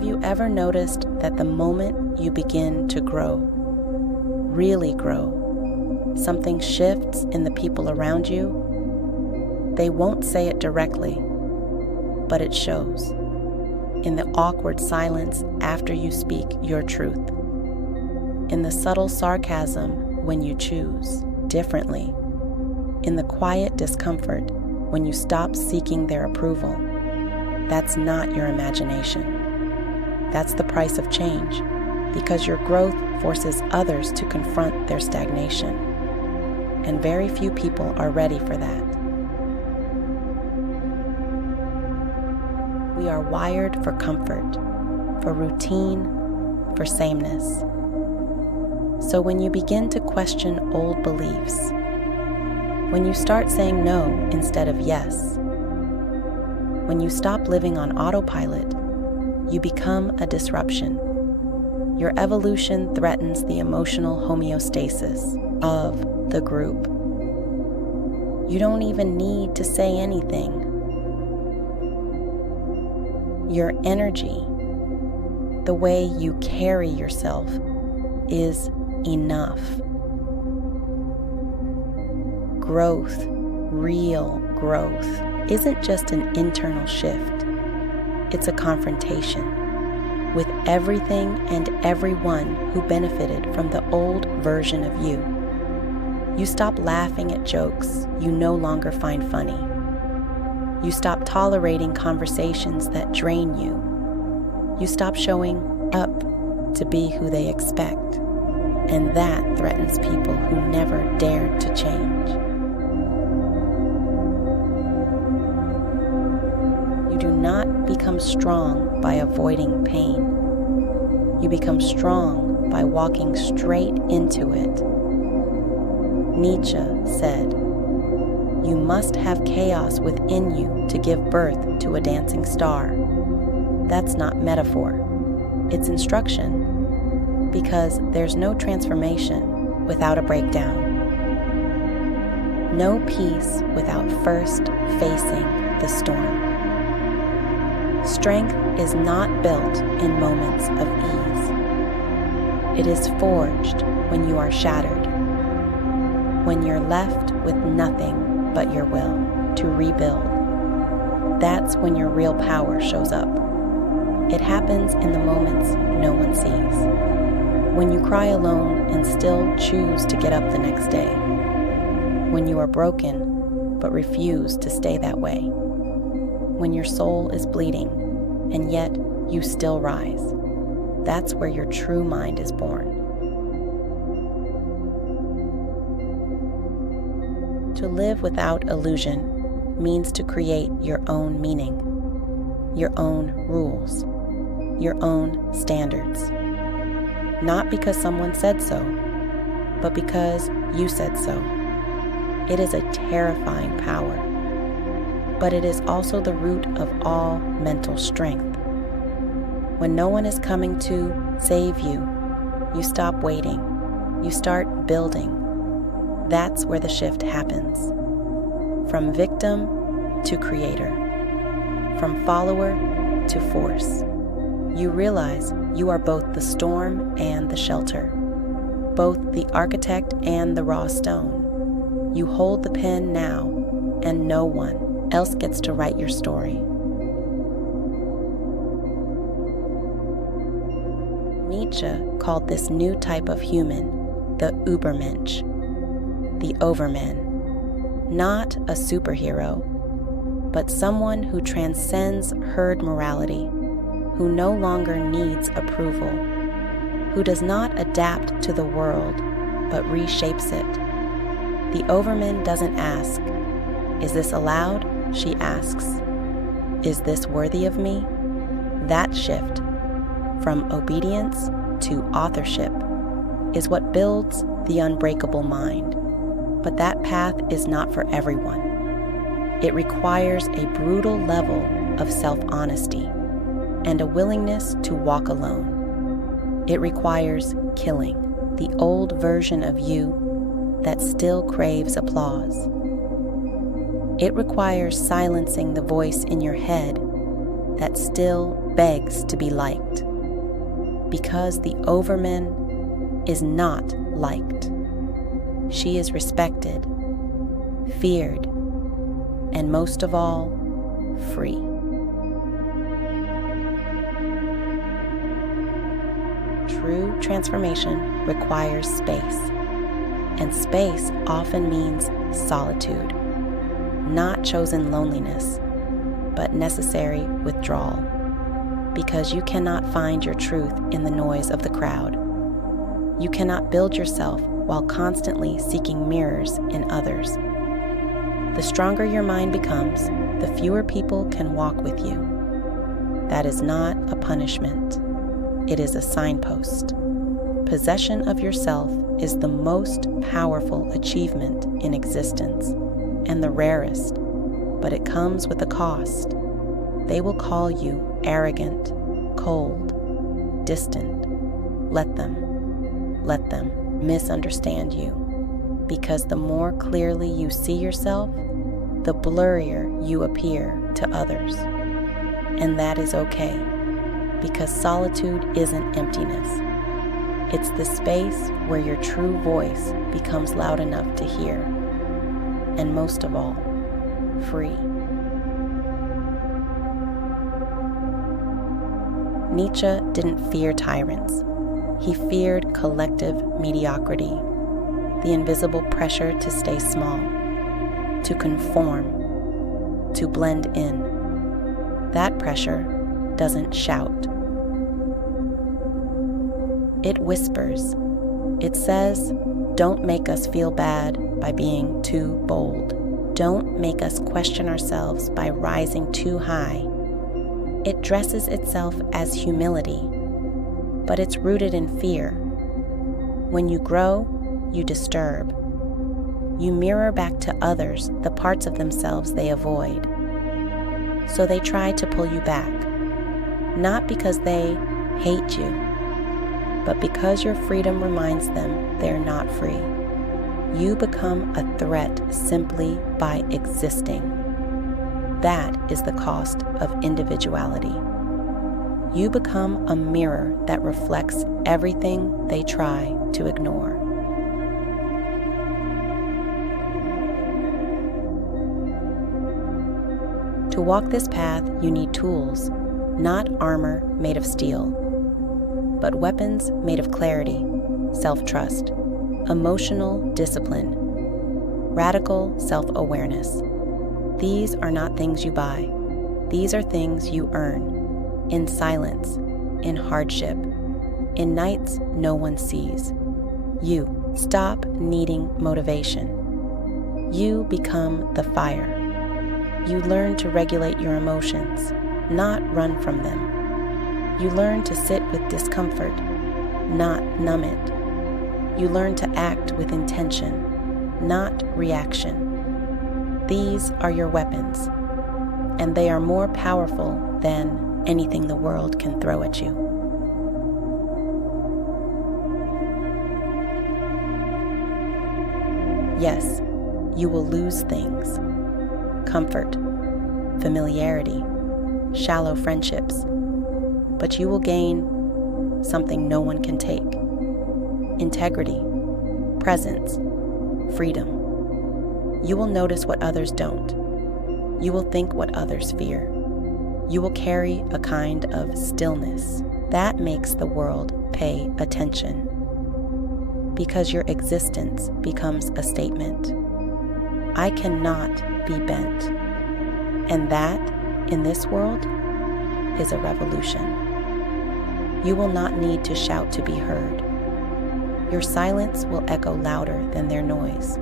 Have you ever noticed that the moment you begin to grow, really grow, something shifts in the people around you? They won't say it directly, but it shows. In the awkward silence after you speak your truth. In the subtle sarcasm when you choose differently. In the quiet discomfort when you stop seeking their approval. That's not your imagination. That's the price of change, because your growth forces others to confront their stagnation. And very few people are ready for that. We are wired for comfort, for routine, for sameness. So when you begin to question old beliefs, when you start saying no instead of yes, when you stop living on autopilot, you become a disruption. Your evolution threatens the emotional homeostasis of the group. You don't even need to say anything. Your energy, the way you carry yourself, is enough. Growth, real growth, isn't just an internal shift. It's a confrontation with everything and everyone who benefited from the old version of you. You stop laughing at jokes you no longer find funny. You stop tolerating conversations that drain you. You stop showing up to be who they expect. And that threatens people who never dared to change. You do not become strong by avoiding pain. You become strong by walking straight into it. Nietzsche said, "You must have chaos within you to give birth to a dancing star." That's not metaphor. It's instruction, because there's no transformation without a breakdown. No peace without first facing the storm. Strength is not built in moments of ease. It is forged when you are shattered, when you're left with nothing but your will to rebuild. That's when your real power shows up. It happens in the moments no one sees. When you cry alone and still choose to get up the next day. When you are broken but refuse to stay that way. When your soul is bleeding and yet you still rise. That's where your true mind is born. To live without illusion means to create your own meaning, your own rules, your own standards. Not because someone said so, but because you said so. It is a terrifying power, but it is also the root of all mental strength. When no one is coming to save you, you stop waiting, you start building. That's where the shift happens. From victim to creator, from follower to force. You realize you are both the storm and the shelter, both the architect and the raw stone. You hold the pen now, and no one else gets to write your story. Nietzsche called this new type of human the Übermensch, the Overman. Not a superhero, but someone who transcends herd morality, who no longer needs approval, who does not adapt to the world, but reshapes it. The Overman doesn't ask, "Is this allowed?" She asks, "Is this worthy of me?" That shift, from obedience to authorship, is what builds the unbreakable mind. But that path is not for everyone. It requires a brutal level of self-honesty and a willingness to walk alone. It requires killing the old version of you that still craves applause. It requires silencing the voice in your head that still begs to be liked. Because the Overman is not liked. She is respected, feared, and most of all, free. True transformation requires space, and space often means solitude, not chosen loneliness, but necessary withdrawal, because you cannot find your truth in the noise of the crowd. You cannot build yourself while constantly seeking mirrors in others. The stronger your mind becomes, the fewer people can walk with you. That is not a punishment. It is a signpost. Possession of yourself is the most powerful achievement in existence and the rarest, but it comes with a cost. They will call you arrogant, cold, distant. Let them misunderstand you, because the more clearly you see yourself, the blurrier you appear to others. And that is okay, because solitude isn't emptiness. It's the space where your true voice becomes loud enough to hear, and most of all, free. Nietzsche didn't fear tyrants. He feared collective mediocrity, the invisible pressure to stay small, to conform, to blend in. That pressure doesn't shout. It whispers. It says, don't make us feel bad by being too bold. Don't make us question ourselves by rising too high. It dresses itself as humility, but it's rooted in fear. When you grow, you disturb. You mirror back to others the parts of themselves they avoid. So they try to pull you back, not because they hate you, but because your freedom reminds them they're not free. You become a threat simply by existing. That is the cost of individuality. You become a mirror that reflects everything they try to ignore. To walk this path, you need tools, not armor made of steel, but weapons made of clarity, self-trust, emotional discipline, radical self-awareness. These are not things you buy. These are things you earn, in silence, in hardship, in nights no one sees. You stop needing motivation. You become the fire. You learn to regulate your emotions, not run from them. You learn to sit with discomfort, not numb it. You learn to act with intention, not reaction. These are your weapons, and they are more powerful than anything the world can throw at you. Yes, you will lose things: comfort, familiarity, shallow friendships, but you will gain something no one can take: integrity, presence, freedom. You will notice what others don't. You will think what others fear. You will carry a kind of stillness that makes the world pay attention, because your existence becomes a statement. I cannot be bent, and that, in this world, is a revolution. You will not need to shout to be heard. Your silence will echo louder than their noise.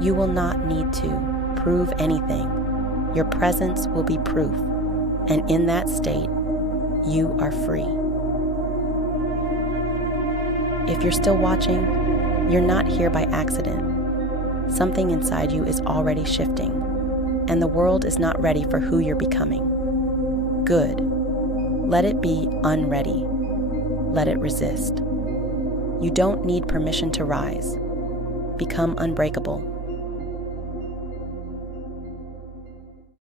You will not need to prove anything. Your presence will be proof, and in that state, you are free. If you're still watching, you're not here by accident. Something inside you is already shifting, and the world is not ready for who you're becoming. Good. Let it be unready. Let it resist. You don't need permission to rise. Become unbreakable.